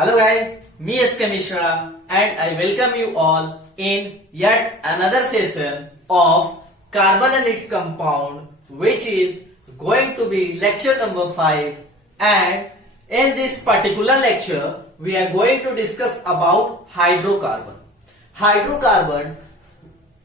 Hello guys, me SK Mishra and I welcome you all in yet another session of carbon and its compound, which is going to be lecture number 5, and in this particular lecture we are going to discuss about hydrocarbon. Hydrocarbon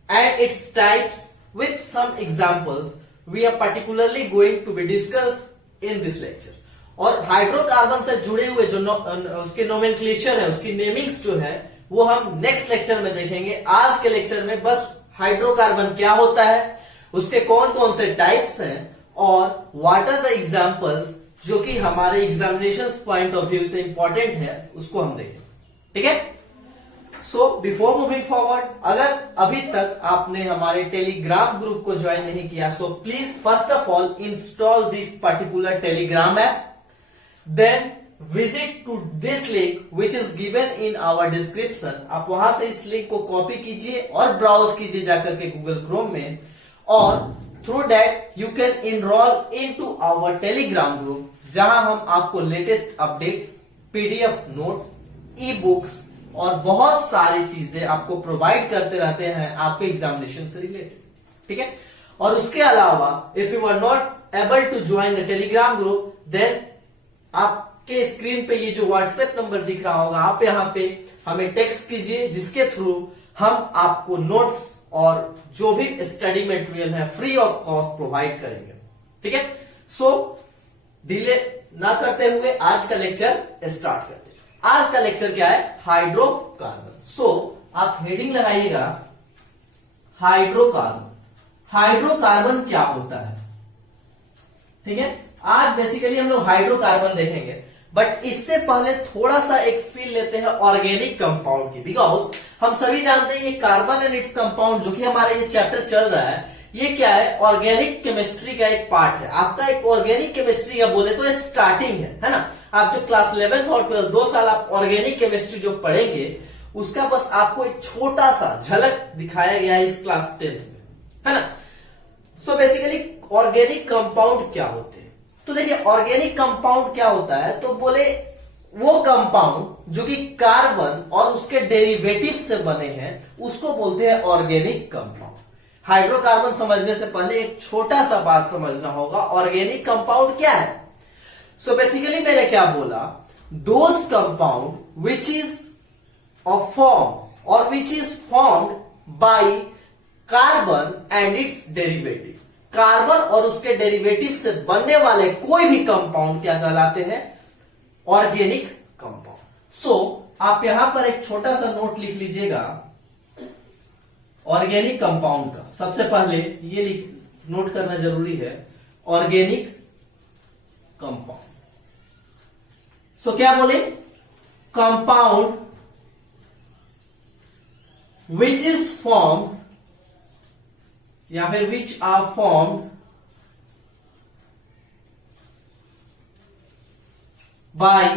and its types with some examples we are particularly going to be discussed in this lecture. और hydrocarbon से जुड़े हुए जो उसके nomenclature है, उसकी namings जो है वो हम नेक्स्ट लेक्चर में देखेंगे. आज के लेक्चर में बस हाइड्रोकार्बन क्या होता है, उसके कौन कौन से टाइप्स हैं और व्हाट आर द एग्जांपल्स जो कि हमारे एग्जामिनेशन पॉइंट ऑफ व्यू से इंपॉर्टेंट है, उसको हम देखेंगे. ठीक है. सो बिफोर मूविंग फॉरवर्ड, अगर अभी तक आपने हमारे टेलीग्राम ग्रुप को ज्वाइन नहीं किया, so please first of all install this particular Telegram app. Then visit to this link which is given in our description. आप वहां से इस लिंक को कॉपी कीजिए और ब्राउज कीजिए जाकर के गूगल क्रोम में, और through that you can enrol into our Telegram group, जहां हम आपको latest updates, PDF notes, e books और बहुत सारी चीजें आपको प्रोवाइड करते रहते हैं आपके एग्जामिनेशन से रिलेटेड. ठीक है. और उसके अलावा if you are not able to join the Telegram group, then आपके स्क्रीन पे ये जो व्हाट्सएप नंबर दिख रहा होगा, आप यहाँ पे हमें टेक्स्ट कीजिए, जिसके थ्रू हम आपको नोट्स और जो भी स्टडी मटेरियल है फ्री ऑफ कॉस्ट प्रोवाइड करेंगे. ठीक है. सो डिले ना करते हुए आज का लेक्चर स्टार्ट करते हैं. आज का लेक्चर क्या है? हाइड्रोकार्बन. सो आप हेडिंग लगाइएगा हाइड्रोकार्बन. हाइड्रोकार्बन क्या होता है? ठीक है. आज बेसिकली हम लोग हाइड्रोकार्बन देखेंगे, बट इससे पहले थोड़ा सा एक फील लेते हैं ऑर्गेनिक कंपाउंड की, बिकॉज हम सभी जानते हैं ये कार्बन एंड इट्स कंपाउंड जो कि हमारा ये चैप्टर चल रहा है, ये क्या है? ऑर्गेनिक केमिस्ट्री का एक पार्ट है. आपका एक ऑर्गेनिक केमिस्ट्री का बोले तो ये स्टार्टिंग है ना. आप जो क्लास 11th और 12th 2 साल आप ऑर्गेनिक केमिस्ट्री जो पढ़ेंगे, उसका बस आपको एक छोटा सा झलक दिखाया गया है इस क्लास 10th में, है ना. सो बेसिकली ऑर्गेनिक कंपाउंड क्या होते हैं? तो देखिए, ऑर्गेनिक कंपाउंड क्या होता है, तो बोले वो कंपाउंड जो कि कार्बन और उसके डेरिवेटिव से बने हैं, उसको बोलते हैं ऑर्गेनिक कंपाउंड. हाइड्रोकार्बन समझने से पहले एक छोटा सा बात समझना होगा, ऑर्गेनिक कंपाउंड क्या है. सो बेसिकली मैंने क्या बोला, those compound which is of form और which is formed by carbon and its derivative. Carbon और उसके डेरिवेटिव से बनने वाले कोई भी कंपाउंड क्या कहलाते हैं? Organic compound. सो आप यहां पर एक छोटा सा नोट लिख लीजिएगा ऑर्गेनिक कंपाउंड का. सबसे पहले ये नोट करना जरूरी है, ऑर्गेनिक कंपाउंड. सो क्या बोले? कंपाउंड विच इज फॉर्म या फिर which are formed by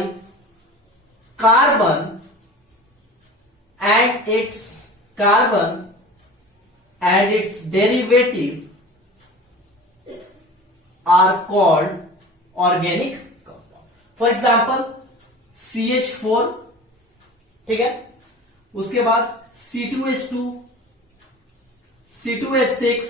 carbon and its derivative are called organic compound. For example CH4, ठीक है. उसके बाद C2H2, C2H6,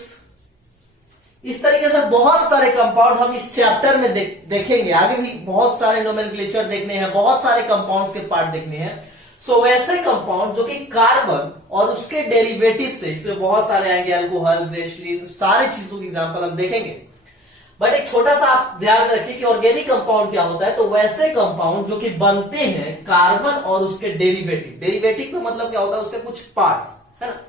इस तरीके से बहुत सारे कंपाउंड हम इस चैप्टर में देखेंगे. आगे भी बहुत सारे नोमेनक्लेचर देखने हैं, बहुत सारे कंपाउंड के पार्ट देखने हैं. सो वैसे कंपाउंड जो कि कार्बन और उसके डेरिवेटिव से, इसमें बहुत सारे आएंगे, अल्कोहल, रेस्टलिन, सारी चीजों की एग्जांपल हम देखेंगे. बट एक छोटा सा आप ध्यान रखिए कि ऑर्गेनिक कंपाउंड क्या होता है. तो वैसे कंपाउंड जो कि बनते हैं कार्बन और उसके डेरिवेटिव. डेरिवेटिव का मतलब क्या होता है? उसके कुछ पार्ट्स, है ना,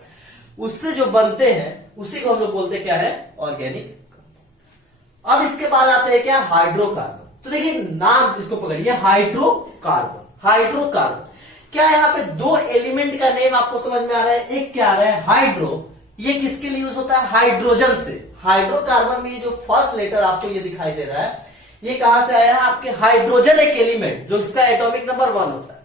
उससे जो बनते हैं उसी को हम लोग बोलते हैं क्या है? Organic compound. अब इसके बाद आते हैं क्या? हाइड्रोकार्बन. तो देखिए नाम इसको पकड़िए, हाइड्रोकार्बन. हाइड्रोकार्बन क्या, यहाँ पे दो एलिमेंट का नेम आपको समझ में आ रहा है. एक क्या आ रहा है? हाइड्रो. ये किसके लिए यूज होता है? हाइड्रोजन से. हाइड्रोकार्बन में ये जो फर्स्ट लेटर आपको ये दिखाई दे रहा है, ये कहां से आया है? आपके हाइड्रोजन एक एलिमेंट जो इसका एटॉमिक नंबर 1 होता है.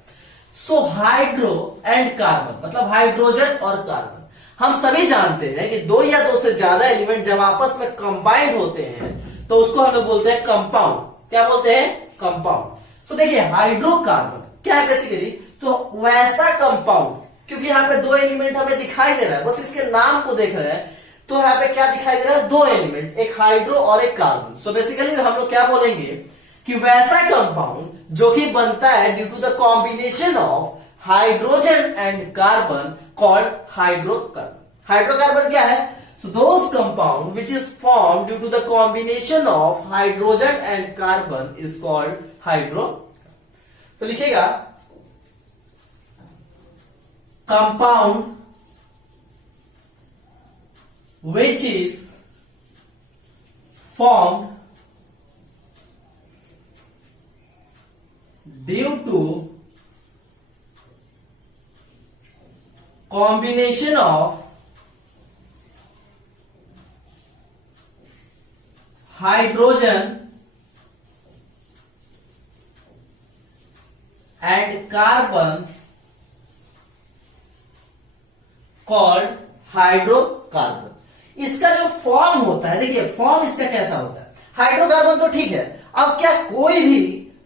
सो हाइड्रो एंड कार्बन मतलब हाइड्रोजन और कार्बन. हम सभी जानते हैं कि 2 या 2 से ज्यादा एलिमेंट जब आपस में कंबाइंड होते हैं तो उसको हम लोग बोलते हैं कंपाउंड. क्या बोलते हैं? कंपाउंड. तो देखिए हाइड्रोकार्बन क्या है बेसिकली, तो वैसा कंपाउंड, क्योंकि यहाँ पे दो एलिमेंट हमें दिखाई दे रहा है, बस इसके नाम को देख रहे हैं, तो यहाँ पे क्या दिखाई दे रहा है, दो एलिमेंट, एक हाइड्रो और एक कार्बन। सो बेसिकली हम लोग क्या बोलेंगे कि वैसा कंपाउंड जो कि बनता है due to the combination of hydrogen and carbon called hydrocarbon. Hydrocarbon क्या है, so those compound which is formed due to the combination of hydrogen and carbon is called hydro। तो लिखिएगा compound which is formed due to combination of hydrogen and carbon called hydrocarbon. इसका जो form होता है, देखिए form इसका कैसा होता है, हाइड्रोकार्बन तो ठीक है। अब क्या कोई भी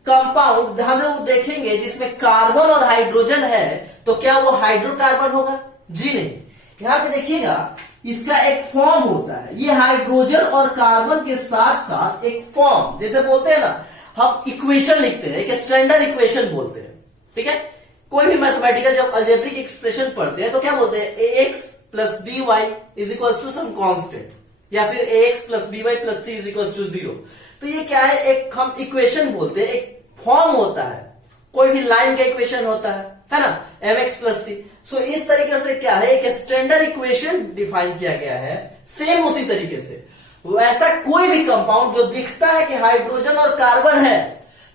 कंपाउंड हम लोग देखेंगे जिसमें कार्बन और हाइड्रोजन है तो क्या वो हाइड्रोकार्बन होगा? जी नहीं। यहां पे देखिएगा इसका एक फॉर्म होता है, ये हाइड्रोजन और कार्बन के साथ साथ एक फॉर्म, जैसे बोलते हैं ना हम इक्वेशन लिखते हैं, एक स्टैंडर्ड इक्वेशन बोलते हैं, ठीक है। कोई भी मैथमेटिकल जब अलजेब्रिक एक्सप्रेशन पढ़ते हैं तो क्या बोलते हैं, ax plus b y is equal to some constant, या फिर ax plus b y plus c is equal to 0। तो ये क्या है, एक हम इक्वेशन बोलते हैं, एक फॉर्म होता है, कोई भी लाइन का इक्वेशन होता है ना, mx प्लस सी। सो इस तरीके से क्या है, एक स्टैंडर्ड इक्वेशन डिफाइन किया गया है। सेम उसी तरीके से वैसा कोई भी कंपाउंड जो दिखता है कि हाइड्रोजन और कार्बन है,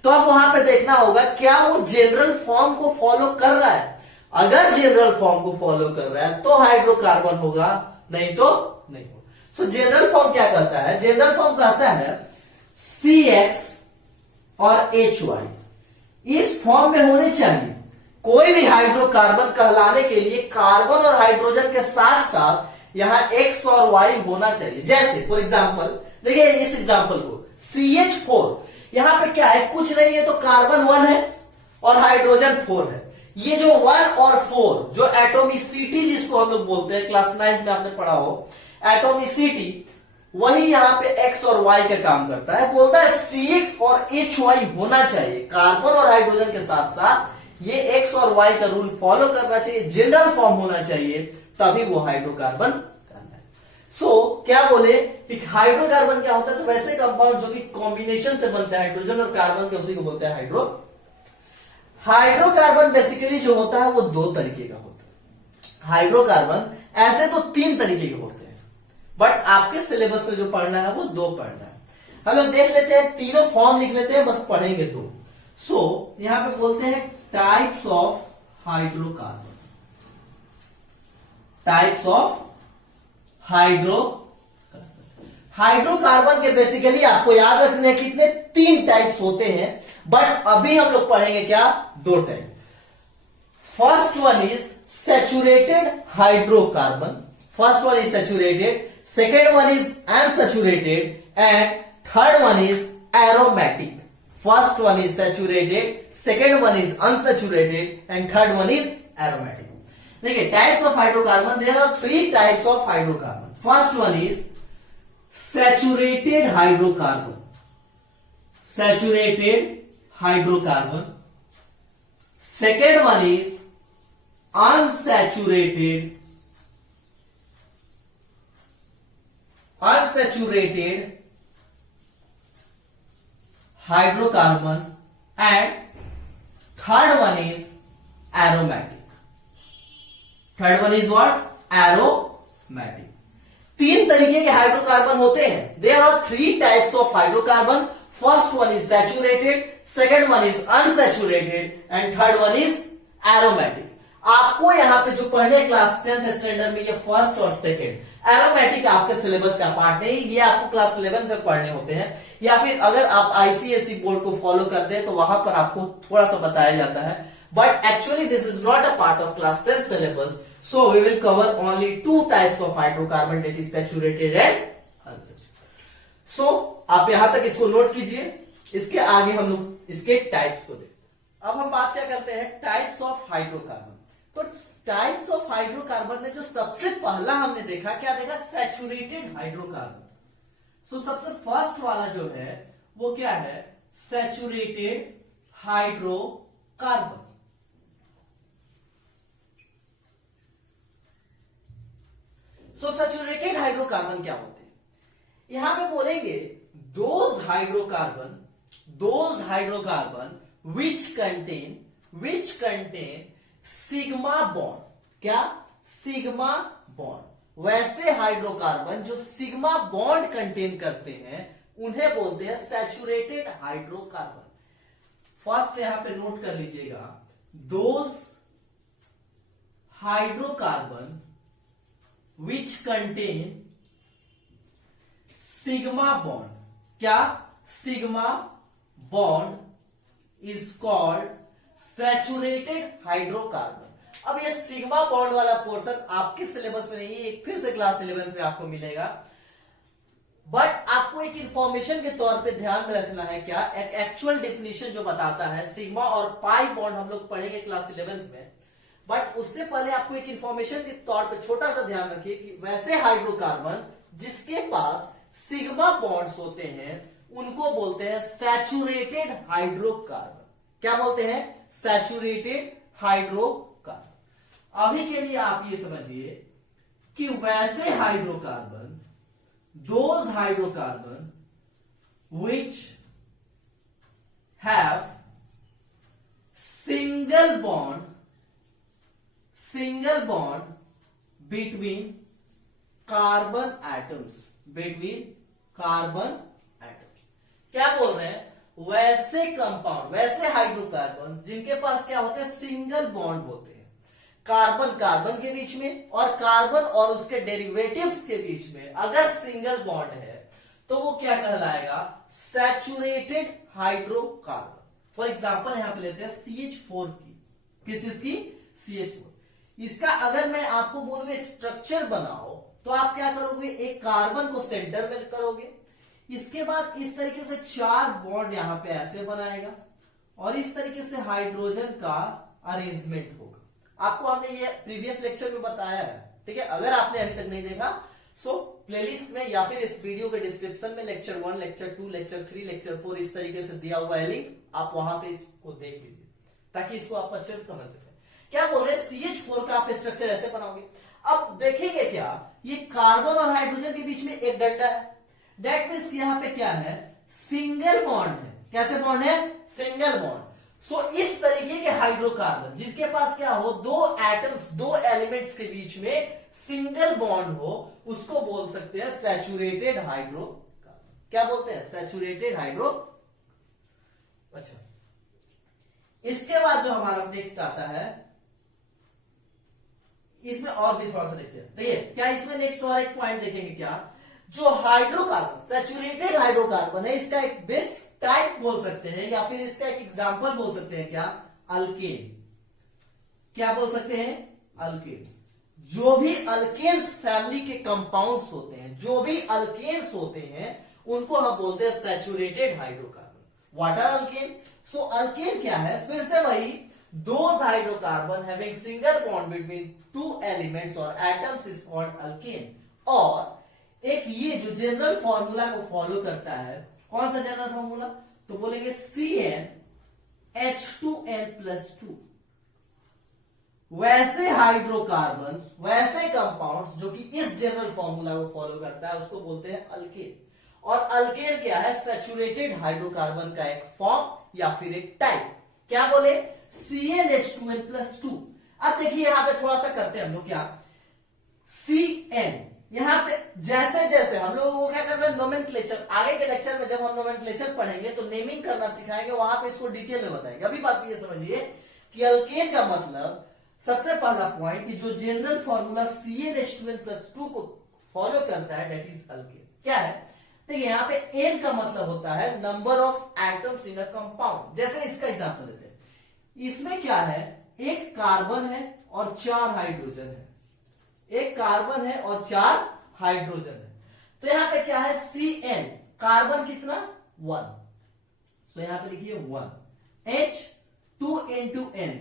तो अब वहां पे देखना होगा क्या वो जनरल फॉर्म को फॉलो कर रहा है। अगर जनरल फॉर्म को फॉलो कर रहा है तो हाइड्रोकार्बन होगा, नहीं तो नहीं होगा। सो जनरल फॉर्म क्या कहता है, जनरल फॉर्म कहता है CX और HY इस फॉर्म में होने चाहिए। कोई भी हाइड्रोकार्बन कहलाने के लिए कार्बन और हाइड्रोजन के साथ साथ यहां X और Y होना चाहिए। जैसे फॉर एग्जांपल देखिए इस एग्जांपल को, CH4, यहां पे क्या है, कुछ नहीं है तो कार्बन 1 है और हाइड्रोजन 4 है। ये जो 1 और 4 जो एटोमिसिटी जिसको हम लोग बोलते हैं, क्लास 9 में आपने पढ़ा हो एटोमिसिटी, वही यहां पे X और Y का काम करता है। बोलता है CX और HY होना चाहिए, कार्बन और हाइड्रोजन के साथ साथ ये X और Y का रूल फॉलो करना चाहिए, जनरल फॉर्म होना चाहिए, तभी वो हाइड्रोकार्बन करना है। सो क्या बोले कि हाइड्रोकार्बन क्या होता है, तो वैसे कंपाउंड जो कि कॉम्बिनेशन से बनता है हाइड्रोजन और कार्बन के, उसी को बोलते हैं हाइड्रोकार्बन बेसिकली जो होता है वो दो तरीके का होता है। हाइड्रोकार्बन ऐसे तो 3 तरीके के होते हैं, बट आपके सिलेबस में जो पढ़ना है वो 2 पढ़ना है। हम लोग देख लेते हैं, तीनों फॉर्म लिख लेते हैं, बस पढ़ेंगे 2। सो यहां पे बोलते हैं types of hydrocarbon, types of hydrocarbon के बेसिकली आपको याद रखने हैं कितने, 3 टाइप्स होते हैं, बट अभी हम लोग पढ़ेंगे क्या, 2 type. First one is saturated hydrocarbon, first one is saturated, second one is unsaturated and third one is aromatic. First one is saturated, second one is unsaturated, and third one is aromatic. देखिए types of hydrocarbon, there are 3 types of hydrocarbon. First one is saturated hydrocarbon, saturated hydrocarbon. Second one is unsaturated hydrocarbon, and third one is aromatic. Third one is what? Aromatic. 3 तरीके के hydrocarbon होते हैं। There are 3 types of hydrocarbon. First one is saturated, second one is unsaturated, and third one is aromatic. आपको यहाँ पे जो पढ़ने class 10th standard में ये फर्स्ट और सेकंड, एरोमेटिक आपके सिलेबस का पार्ट नहीं, ये आपको क्लास 11 से पढ़ने होते हैं, या फिर अगर आप आईसीएसई बोर्ड को फॉलो करते हैं तो वहां पर आपको थोड़ा सा बताया जाता है, but actually this is not a part of class 10 syllabus. So we will cover only 2 types of hydrocarbon, that is saturated and unsaturated. सो आप यहां तक इसको नोट कीजिए, इसके आगे हम लोग इसके टाइप्स को देखते हैं। अब हम बात क्या करते हैं, टाइप्स ऑफ हाइड्रोकार्बन। तो टाइप्स ऑफ हाइड्रोकार्बन में जो सबसे पहला हमने देखा, क्या देखा, सैचुरेटेड हाइड्रोकार्बन। सो सबसे फर्स्ट वाला जो है वो क्या है, सैचुरेटेड हाइड्रोकार्बन। सो सैचुरेटेड हाइड्रोकार्बन क्या होते हैं, यहां पे बोलेंगे those hydrocarbon which contain sigma bond, क्या, सिग्मा बॉन्ड। वैसे हाइड्रोकार्बन जो सिग्मा बॉन्ड कंटेन करते हैं उन्हें बोलते हैं सैचुरेटेड हाइड्रोकार्बन। फर्स्ट यहां पे नोट कर लीजिएगा, those hydrocarbon which contain sigma bond, क्या, sigma bond is called saturated hydrocarbon. अब ये सिग्मा बॉन्ड वाला पोर्शन आपके सिलेबस में नहीं है, एक फिर से क्लास 11 में आपको मिलेगा, बट आपको एक इंफॉर्मेशन के तौर पे ध्यान में रखना है, क्या, एक एक्चुअल डेफिनेशन जो बताता है सिग्मा और पाई बॉन्ड हम लोग पढ़ेंगे क्लास 11 में। बट उससे पहले आपको एक इंफॉर्मेशन के तौर पे छोटा सा ध्यान रखिए कि वैसे हाइड्रोकार्बन जिसके पास सिग्मा बॉन्ड्स होते हैं उनको बोलते हैं सैचुरेटेड हाइड्रोकार्बन। क्या बोलते हैं, सैचुरेटेड हाइड्रोकार्बन। अभी के लिए आप ये समझिए कि वैसे hydrocarbon, those hydrocarbon which have single bond between carbon atoms, क्या बोल रहे हैं, वैसे कंपाउंड, वैसे हाइड्रोकार्बन जिनके पास क्या होते हैं, सिंगल बॉन्ड होते हैं कार्बन के बीच में और कार्बन और उसके डेरिवेटिव्स के बीच में अगर सिंगल बॉन्ड है तो वो क्या कहलाएगा, सैचुरेटेड हाइड्रोकार्बन। फॉर एग्जांपल यहां पे लेते हैं CH4 की, किस चीज की, CH4। इसका अगर मैं आपको बोलूंगा स्ट्रक्चर बनाओ तो आप क्या करोगे, एक कार्बन को सेंटर में करोगे, इसके बाद इस तरीके से 4 बॉन्ड यहां पे ऐसे बनाएगा और इस तरीके से हाइड्रोजन का अरेंजमेंट होगा। आपको हमने ये प्रीवियस लेक्चर में बताया है, ठीक है। अगर आपने अभी तक नहीं देखा सो प्लेलिस्ट में या फिर इस वीडियो के डिस्क्रिप्शन में लेक्चर 1, लेक्चर 2, लेक्चर 3, लेक्चर 4 इस तरीके से दिया हुआ है लिंक, आप वहां से इसको देख लीजिए ताकि इसको आप अच्छे से समझ सकें। क्या बोल रहे हैं, CH4 का आप स्ट्रक्चर ऐसे बनाओगे। अब देखेंगे क्या, ये कार्बन और हाइड्रोजन के बीच में एक डंडा है, दैट मींस यहां पे क्या है, सिंगल बॉन्ड है। कैसे बॉन्ड है, सिंगल बॉन्ड। सो इस तरीके के हाइड्रोकार्बन जिनके पास क्या हो, दो एटम्स, दो एलिमेंट्स के बीच में सिंगल बॉन्ड हो, उसको बोल सकते हैं सैचुरेटेड हाइड्रोकार्बन। क्या बोलते हैं, सैचुरेटेड हाइड्रो। अच्छा, इसके बाद जो हमारा नेक्स्ट आता है, इसमें और भी थोड़ा सा देखते हैं। देखिए क्या इसमें नेक्स्ट और एक पॉइंट देखेंगे, क्या, जो हाइड्रोकार्बन, सैचुरेटेड हाइड्रोकार्बन है, इसका एक बेस्ट टाइप बोल सकते हैं या फिर इसका एक एग्जांपल बोल सकते हैं, क्या, अल्केन। क्या बोल सकते हैं, अल्केन। जो भी अल्केन्स फैमिली के कंपाउंड्स होते हैं, जो भी अल्केन्स होते हैं उनको हम बोलते हैं saturated hydrocarbon. What are alkane? So alkane क्या है, फिर से वही, those hydrocarbon having single bond between two elements or atoms is called alkane। और एक ये जो जनरल फॉर्मूला को फॉलो करता है, कौन सा जनरल फॉर्मूला, तो बोलेंगे CnH2n+2। वैसे हाइड्रोकार्बन, वैसे कंपाउंड्स जो कि इस जनरल फॉर्मूला को फॉलो करता है उसको बोलते हैं अल्केन। और अल्केन क्या है, सैचुरेटेड हाइड्रोकार्बन का एक फॉर्म या फिर एक टाइप। क्या बोले, CnH2n+2। अब देखिए यहां पे थोड़ा सा करते हैं हम लोग, क्या, Cn, यहां पे जैसे जैसे हम लोगों को क्या करना है, नोमेनक्लेचर, आगे के लेक्चर में जब हम नोमेनक्लेचर पढ़ेंगे तो नेमिंग करना सिखाएंगे, वहां पे इसको डिटेल में बताएंगे। अभी बात ये समझिए कि अल्केन का मतलब, सबसे पहला पॉइंट, कि जो जनरल फॉर्मूला CnH2n+2 को फॉलो करता है, दैट इज अल्केन। क्या है, देखिए यहां पे N का मतलब होता है number of atoms in a compound. जैसे इसका एग्जांपल लेते हैं, इसमें क्या है, एक कार्बन है और 4 हाइड्रोजन है, एक कार्बन है और 4 हाइड्रोजन है। तो यहां पे क्या है, Cn, कार्बन कितना, 1, तो यहां पे लिखिए 1, 2 into n,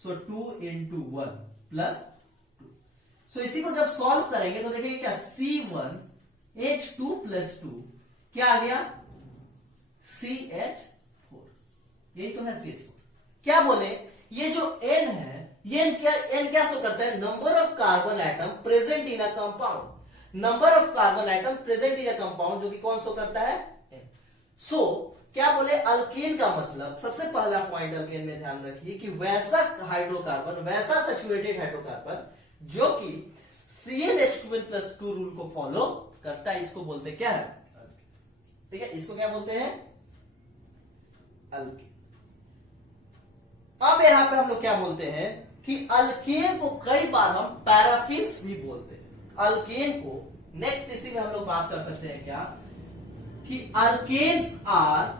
so 2 into 1 plus 2. so इसी को जब सॉल्व करेंगे तो देखेंगे क्या C1H2 plus 2 क्या आ गया CH4, यही तो है CH4। क्या बोले ये जो n है ये n क्या शो करता है, number of carbon atom present in a compound, number of carbon atom present in a compound जो कि कौन शो करता है n। सो क्या बोले अल्केन का मतलब, सबसे पहला पॉइंट अल्केन में ध्यान रखिए कि वैसा हाइड्रोकार्बन, वैसा सैचुरेटेड हाइड्रोकार्बन जो कि CnH2n+2 रूल को फॉलो करता है, इसको बोलते क्या है, ठीक है, इसको क्या बोलते हैं अल्केन। अब यहां पे हम लोग क्या बोलते हैं कि अल्केन को कई बार हम पैराफिन्स भी बोलते हैं। अल्केन को नेक्स्ट इसी में हम लोग बात कर सकते हैं क्या कि अल्केन्स आर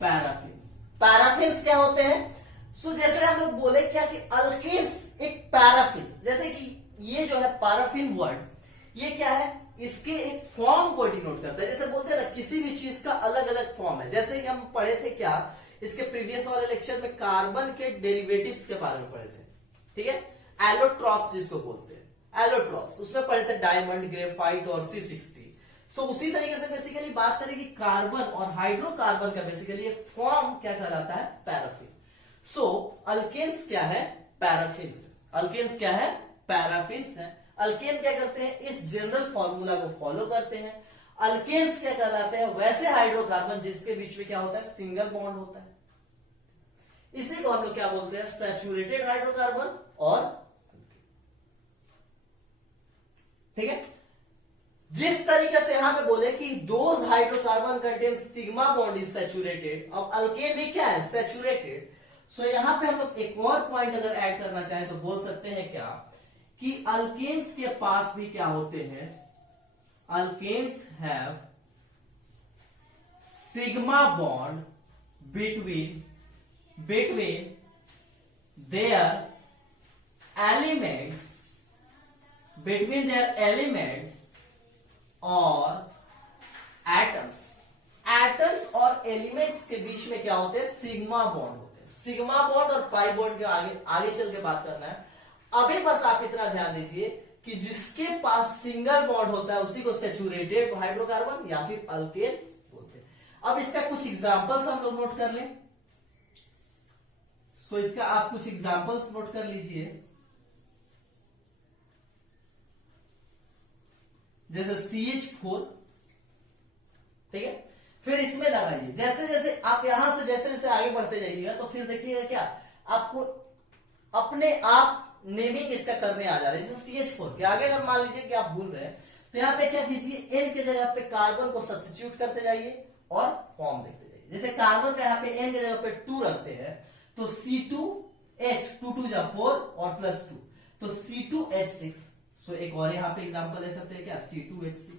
पैराफिन्स। पैराफिन्स क्या होते हैं, सो जैसे हम लोग बोले क्या कि अल्केन्स एक पैराफिन्स, जैसे कि ये जो है पैराफिन वर्ड ये क्या है, इसके एक फॉर्म को डिनोट करता है। जैसे बोलते हैं ना किसी भी चीज का अलग अलग फॉर्म है, जैसे कि हम पढ़े थे क्या इसके प्रीवियस वाले लेक्चर में कार्बन के डेरिवेटिव्स के बारे में पढ़े थे, ठीक है, एलोट्रॉप्स जिसको बोलते हैं एलोट्रॉप्स, उसमें पढ़े थे डायमंड, ग्रेफाइट और C60। सो उसी तरीके से बेसिकली बात करें कि कार्बन और हाइड्रोकार्बन का बेसिकली एक फॉर्म क्या कहलाता है, पैराफिन। सो अल्केन्स क्या है, पैराफिन्स। अल्केन्स क्या है, पैराफिन्स है। अल्केन क्या करते हैं, इस जनरल फॉर्मूला को फॉलो करते हैं। अल्केन्स क्या कहलाते हैं, वैसे हाइड्रोकार्बन जिसके बीच में क्या होता है, सिंगल बॉन्ड होता है। इसी को हम लोग क्या बोलते हैं, सैचुरेटेड हाइड्रोकार्बन और, ठीक है। जिस तरीके से यहां पे बोले कि those hydrocarbon contain sigma bond is saturated, अब अल्केन भी क्या है, सैचुरेटेड। सो यहां पे हम लोग एक और पॉइंट अगर ऐड करना चाहें तो बोल सकते हैं क्या कि अल्केन्स के पास भी क्या होते हैं, alkanes have sigma bond between their elements और एटम्स और एलिमेंट्स के बीच में क्या होते हैं, सिग्मा बॉन्ड होते हैं। सिग्मा बॉन्ड और पाई बॉन्ड के आगे चल के बात करना है। अभी बस आप इतना ध्यान दीजिए कि जिसके पास सिंगल बॉन्ड होता है उसी को सैचुरेटेड हाइड्रोकार्बन या फिर अल्केन बोलते हैं। अब इसका कुछ एग्जांपल्स हम लोग नोट कर लें। सो इसका आप कुछ एग्जांपल्स नोट कर लीजिए, जैसे CH4, ठीक है। फिर इसमें लगाइए, जैसे जैसे आप यहां से जैसे जैसे आगे बढ़ते जाइएगा तो फिर देखिएगा क्या आपको अपने आप नेमिंग इसका करने आ जा रहा है। जैसे CH4 के आगे अगर मान लीजिए कि आप भूल रहे हैं तो यहाँ पे क्या कीजिए, N के जगह पे कार्बन को सब्स्टिट्यूट करते जाइए और फॉर्म देखते जाइए। जैसे कार्बन का यहाँ पे N के जगह पे 2 रखते हैं तो C2H, 2 2 जा 4 और +2 तो C2H6। सो एक और यहाँ पे एग्जांपल ले सकते हैं क्या, C2H6।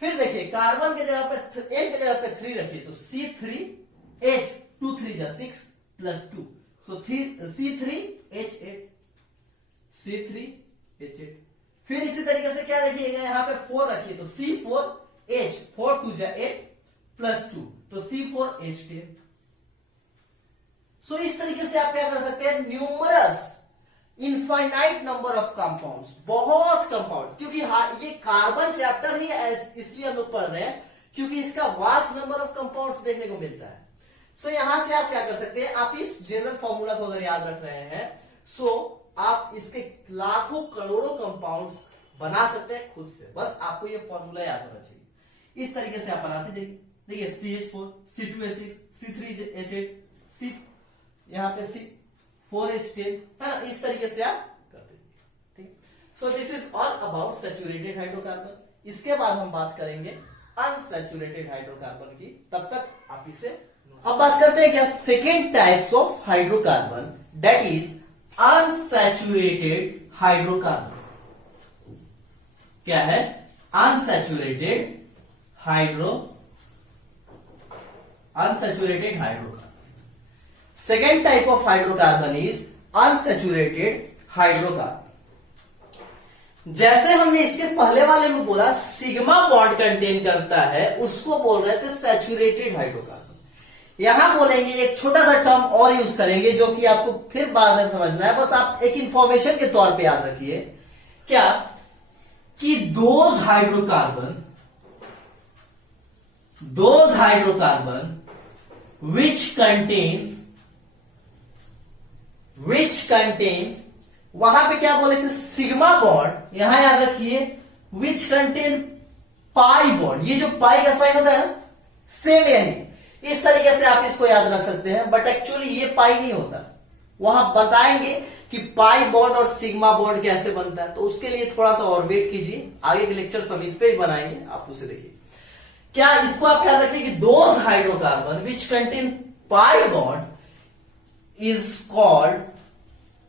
फिर देखिए कार्बन के जगह पे N के जगह पे 3 रखिए तो C3H, 2 3 जा 6 +2 सो C3H8। फिर इसी तरीके से क्या देखिएगा, यहाँ पे 4 रखिए तो C4H, 4 2 जा 8 +2 तो C4H10। सो इस तरीके से आप क्या कर सकते हैं, numerous infinite number of compounds, बहुत कंपाउंड, क्योंकि ये कार्बन चैप्टर ही इसलिए हम लोग पढ़ रहे हैं क्योंकि इसका वास्ट नंबर ऑफ कंपाउंड्स देखने को मिलता है। सो यहां से आप क्या कर सकते हैं, आप इस जनरल फॉर्मूला को अगर याद रख रहे हैं सो आप इसके लाखों करोड़ों कंपाउंड्स बना सकते हैं खुद से, बस आपको ये फॉर्मूला याद होना चाहिए। इस तरीके से आप बनाते जाइए। देखिए CH4, C2H6, C3H8, यहाँ पे C4H10 है ना, इस तरीके से आप करते जाइए, ठीक। So this is all about saturated hydrocarbon. इसके बाद हम बात करेंगे अनसैचुरेटेड हाइड्रोकार्बन की, तब तक आप इसे, अब बात करते हैं क्या second types of hydrocarbon, that is unsaturated hydrocarbon. क्या है, unsaturated hydrocarbon. Second type of hydrocarbon is unsaturated hydrocarbon. जैसे हमने इसके पहले वाले में बोला सिग्मा बॉन्ड कंटेन करता है, उसको बोल रहे थे सैचुरेटेड हाइड्रोकार्बन। यहां बोलेंगे एक छोटा सा टर्म और यूज करेंगे जो कि आपको फिर बाद में समझना है, बस आप एक इंफॉर्मेशन के तौर पे याद रखिए क्या कि दोज हाइड्रोकार्बन which contains वहां पे क्या बोले थे सिग्मा बॉन्ड, यहां याद रखिए विच कंटेन पाई बॉन्ड। ये जो पाई का साइन होता है ना, सेम यही, इस तरीके से आप इसको याद रख सकते हैं, बट एक्चुअली ये पाई नहीं होता। वहां बताएंगे कि पाई बॉन्ड और सिग्मा बॉन्ड कैसे बनता है, तो उसके लिए थोड़ा सा और वेट कीजिए, आगे के लेक्चर हम इस पे बनाएंगे, आप उसे देखिए। क्या इसको आप याद रखिए कि those hydrocarbon which contain pi bond is called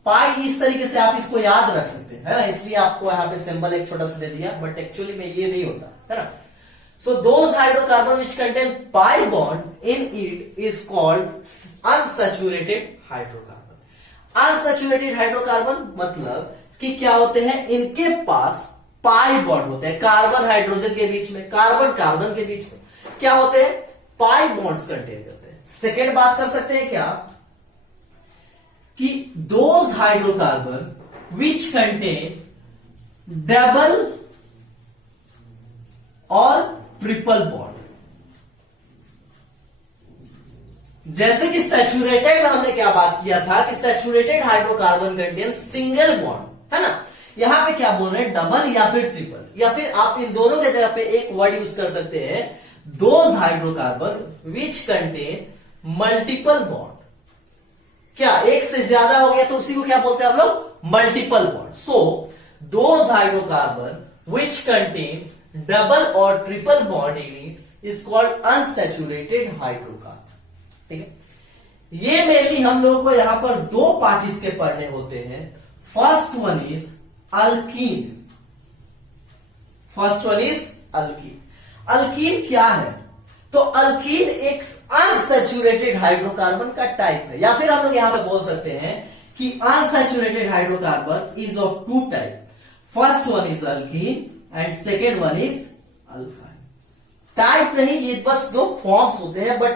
pi. इस तरीके से आप इसको याद रख सकते हैं, है ना, इसलिए आपको यहां पे सिंबल एक छोटा सा दे दिया, बट एक्चुअली में ये नहीं होता, है ना। सो those hydrocarbon which contain pi bond in it is called unsaturated hydrocarbon. Unsaturated hydrocarbon मतलब कि क्या होते हैं, इनके पास पाई बॉन्ड होते हैं, कार्बन हाइड्रोजन के बीच में, कार्बन कार्बन के बीच में क्या होते हैं, पाई बॉन्ड्स कंटेन करते हैं। सेकेंड बात कर सकते हैं क्या कि those hydrocarbon which contain double और ट्रिपल बॉन्ड। जैसे कि सैचुरेटेड में हमने क्या बात किया था कि saturated hydrocarbon contain single bond, है ना। यहां पे क्या बोल रहे हैं, डबल या फिर ट्रिपल, या फिर आप इन दोनों के जगह पे एक वर्ड यूज कर सकते हैं, those hydrocarbon which contain multiple bond. क्या एक से ज्यादा हो गया तो उसी को क्या बोलते हैं हम लोग, multiple bond. So those hydrocarbon which contains double और triple bond in it is called unsaturated hydrocarbon. ठीक है, ये मेनली हम लोगों को यहां पर दो पार्ट इसके पढ़ने होते हैं। First one is alkyne. Alkyne क्या है, तो अल्कीन एक अनसैचुरेटेड हाइड्रोकार्बन का टाइप है, या फिर हम लोग यहां पे बोल सकते हैं कि unsaturated hydrocarbon is of two type. First one is alkene and second one is alkyne. Type नहीं, ये बस दो फॉर्म्स होते हैं, बट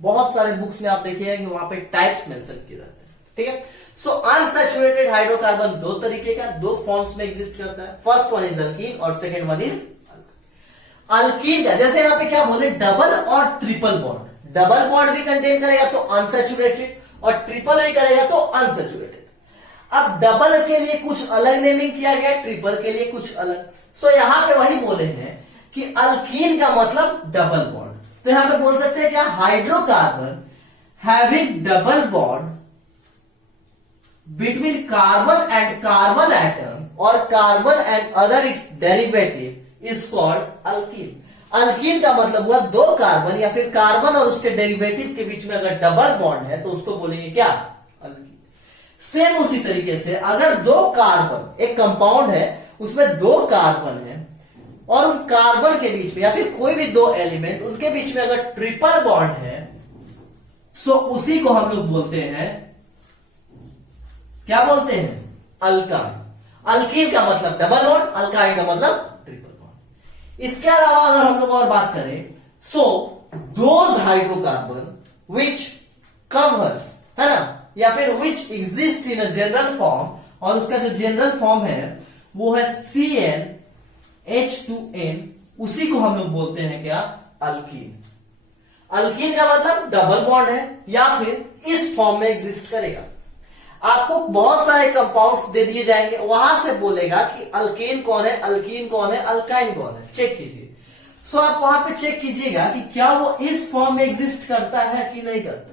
बहुत सारे बुक्स में आप देखिएगा कि वहां पे टाइप्स मेंशन किए जाते हैं। ठीक है, सो अनसैचुरेटेड हाइड्रोकार्बन दो तरीके का, दो फॉर्म्स में एग्जिस्ट करता है। फर्स्ट वन इज अल्कीन और सेकेंड वन इज अल्कीन का, जैसे यहां पे क्या बोले, डबल और ट्रिपल बॉन्ड। डबल बॉन्ड भी कंटेन करेगा तो अनसैचुरेटेड, और ट्रिपल भी करेगा तो अनसैचुरेटेड। अब डबल के लिए कुछ अलग नेमिंग किया गया, ट्रिपल के लिए कुछ अलग। सो यहां पे वही बोले हैं कि अल्कीन का मतलब डबल बॉन्ड, तो यहां पे बोल सकते हैं क्या, hydrocarbon having double bond between carbon and carbon atom और carbon and other its derivative is called alkene. Alkene का मतलब हुआ दो कार्बन या फिर कार्बन और उसके डेरिवेटिव के बीच में अगर डबल बॉन्ड है तो उसको बोलेंगे क्या, अल्कीन। सेम उसी तरीके से अगर दो कार्बन, एक कंपाउंड है उसमें दो कार्बन है और उन कार्बन के बीच में या फिर कोई भी दो एलिमेंट उनके बीच में अगर ट्रिपल बॉन्ड है, सो उसी को हम लोग बोलते हैं, क्या बोलते हैं, अल्काइन। अल्कीन का मतलब डबल बॉन्ड, अल्काइन का मतलब ट्रिपल बॉन्ड। इसके अलावा अगर हम लोग और बात करें, सो दोज हाइड्रोकार्बन विच कवर्स, है ना, या फिर विच exist in a general form, और उसका जो जनरल फॉर्म है वो है CnH2n, उसी को हम लोग बोलते हैं क्या, अल्कीन। अल्कीन का मतलब डबल बॉन्ड है या फिर इस फॉर्म में एग्जिस्ट करेगा। आपको बहुत सारे कंपाउंड्स दे दिए जाएंगे, वहां से बोलेगा कि अल्केन कौन है, अल्कीन कौन है, अल्काइन कौन है, चेक कीजिए। सो आप वहां पे चेक कीजिएगा कि क्या वो इस फॉर्म में एग्जिस्ट करता है कि नहीं करता,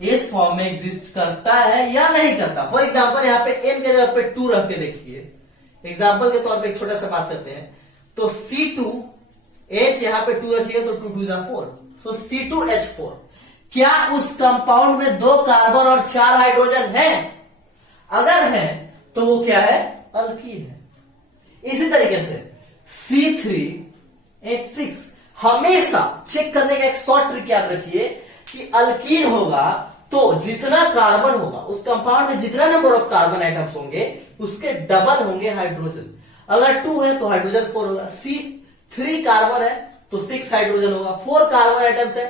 इस फॉर्म में एग्जिस्ट करता है या नहीं करता। फॉर एग्जाम्पल यहाँ पे n के जगह पे 2 रख के देखिए, एग्जाम्पल के तौर पे एक छोटा सा बात करते हैं, तो C2H यहाँ पे 2 रखिए तो 2 2 4, सो C2H4। क्या उस कंपाउंड में 2 कार्बन और 4 हाइड्रोजन है? अगर है तो वो क्या है, अल्कीन है। इसी तरीके से C3H6, हमेशा चेक करने का एक शॉर्ट ट्रिक याद रखिए कि अल्कीन होगा तो जितना कार्बन होगा उस कंपाउंड में, जितना नंबर ऑफ कार्बन आइटम्स होंगे उसके डबल होंगे हाइड्रोजन। अगर 2 है तो हाइड्रोजन 4 होगा। C3 कार्बन है तो 6 हाइड्रोजन होगा। 4 कार्बन आइटम्स है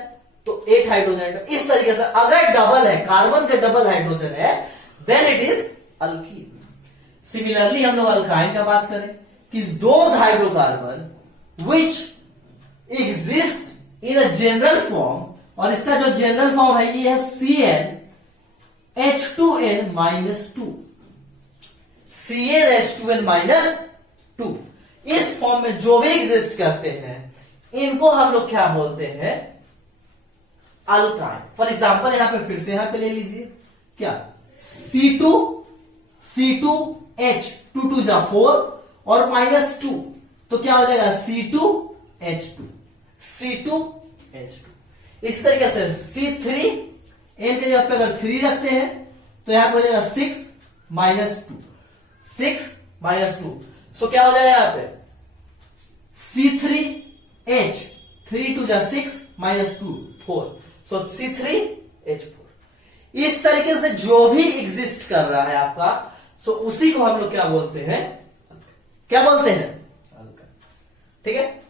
तो 8 हाइड्रोजन आइटम। इस तरीके से अगर डबल है, कार्बन के डबल हाइड्रोजन है, then it is alkene. Similarly हम लोग अल्काइन का बात करें कि those hydrocarbon which exist in a general form, और इसका जो जनरल फॉर्म है ये है CnH2n-2। CnH2n-2 इस फॉर्म में जो भी एग्जिस्ट करते हैं इनको हम लोग क्या बोलते हैं? अल्काइन। फॉर एग्जाम्पल यहां पे फिर से यहां पे ले लीजिए क्या, C2H 2 जा 4 और -2 तो क्या हो जाएगा C2H2। इस तरीके से C3 n के जगह पे अगर 3 रखते हैं तो यहां पे हो जाएगा 6 -2 सो क्या हो जाएगा यहां पे C3H 3 2 जा 6 -2 4 सो C3H4। इस तरीके से जो भी एग्जिस्ट कर रहा है आपका, सो उसी को हम लोग क्या बोलते हैं? क्या बोलते हैं? ठीक है।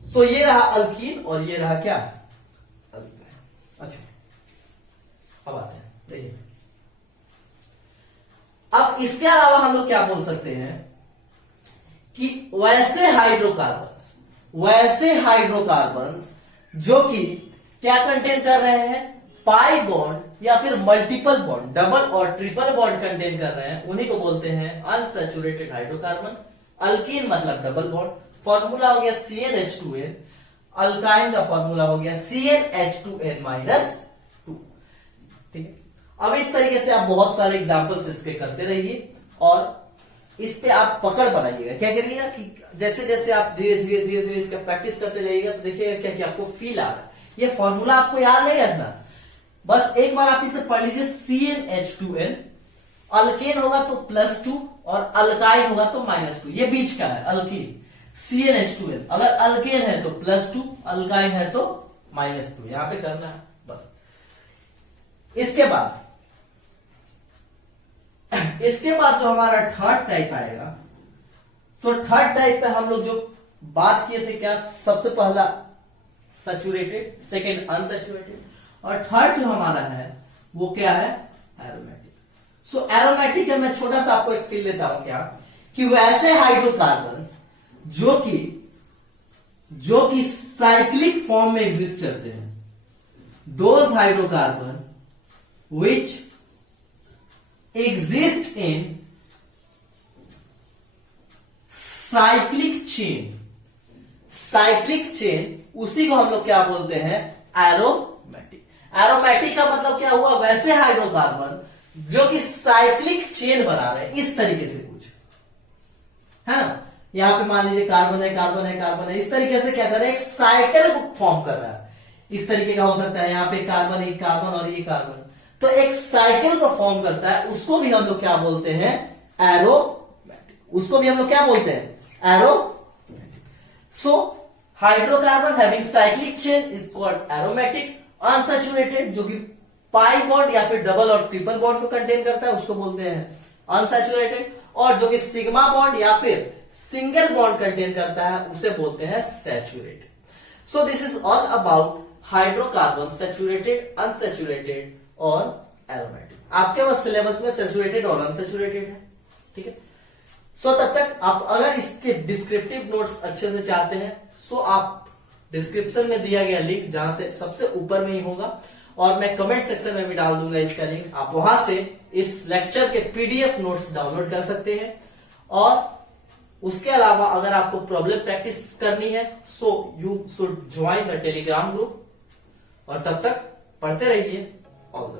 सो ये रहा अल्कीन और ये रहा क्या? अल्काइन। अच्छा अब आते हैं, देखिए अब इसके अलावा हम लोग क्या बोल सकते हैं कि वैसे हाइड्रोकार्बन्स जो कि क्या कंटेन कर रहे हैं? पाई बॉन्ड या फिर मल्टीपल बॉन्ड, डबल और ट्रिपल बॉन्ड कंटेन कर रहे हैं, उन्हीं को बोलते हैं अनसैचुरेटेड हाइड्रोकार्बन। अल्कीन मतलब डबल बॉन्ड, फॉर्मूला हो गया CnH2n। अल्काइन का फॉर्मूला हो गया CnH2n-2। ठीक है। अब इस तरीके से आप बहुत सारे एग्जांपल्स इसके करते रहिए और इस पे आप पकड़ बनाइएगा। क्या करिएगा कि जैसे जैसे आप धीरे धीरे इसका प्रैक्टिस करते जाइएगा तो देखिएगा क्या कि आपको फील आ रहा है। ये फॉर्मूला आपको याद नहीं रखना, बस एक बार आप इसे पढ़ लीजिए CnH2n। अल्केन होगा तो +2 और अल्काइन होगा तो -2, ये बीच का है अल्कीन। CnH2n अगर अल्केन है तो +2, अल्काइन है तो -2, यहां पे करना है बस। इसके बाद जो हमारा थर्ड टाइप आएगा, सो थर्ड टाइप पे हम लोग जो बात किए थे क्या, सबसे पहला सैचुरेटेड, सेकेंड अनसैचुरेटेड, और थर्ड जो हमारा है वो क्या है? एरोमेटिक। सो एरोमेटिक है, मैं छोटा सा आपको एक फील देता हूं क्या, कि वैसे हाइड्रोकार्बन जो कि साइक्लिक फॉर्म में एग्जिस्ट करते हैं, those hydrocarbon which exist in cyclic chain, उसी को हम लोग क्या बोलते हैं? एरोमेटिक। एरोमेटिक का मतलब क्या हुआ? वैसे हाइड्रोकार्बन जो कि साइक्लिक चेन बना रहे हैं, इस तरीके से कुछ है ना। यहां पे मान लीजिए कार्बन है, इस तरीके से क्या कर रहा है? एक साइकिल को फॉर्म कर रहा है। इस तरीके का हो सकता है, यहां पे कार्बन, एक कार्बन और ये कार्बन, तो एक साइकिल को फॉर्म करता है, उसको भी हम लोग क्या बोलते हैं? एरोमेटिक। उसको भी हम लोग क्या बोलते हैं? Aromatic. So hydrocarbon having cyclic chain is called aromatic. Unsaturated जो कि पाई बॉन्ड या फिर डबल और ट्रिपल बॉन्ड को कंटेन करता है, उसको बोलते हैं अनसैचुरेटेड। और जो कि सिग्मा बॉन्ड या फिर सिंगल बॉन्ड कंटेन करता है, उसे बोलते हैं saturated. So this is all about hydrocarbon, saturated, unsaturated और एरोमेटिक। आपके पास सिलेबस में सैचुरेटेड और अनसैचुरेटेड है, ठीक है। सो तब तक आप अगर इसके डिस्क्रिप्टिव नोट्स अच्छे से चाहते हैं, सो आप डिस्क्रिप्शन में दिया गया लिंक, जहां से सबसे ऊपर में ही होगा, और मैं कमेंट सेक्शन में भी डाल दूंगा इसका लिंक, आप वहां से इस लेक्चर के PDF नोट्स डाउनलोड कर सकते हैं। और उसके अलावा अगर आपको प्रॉब्लम प्रैक्टिस करनी है, so you should join the Telegram group, और तब तक पढ़ते रहिए। All the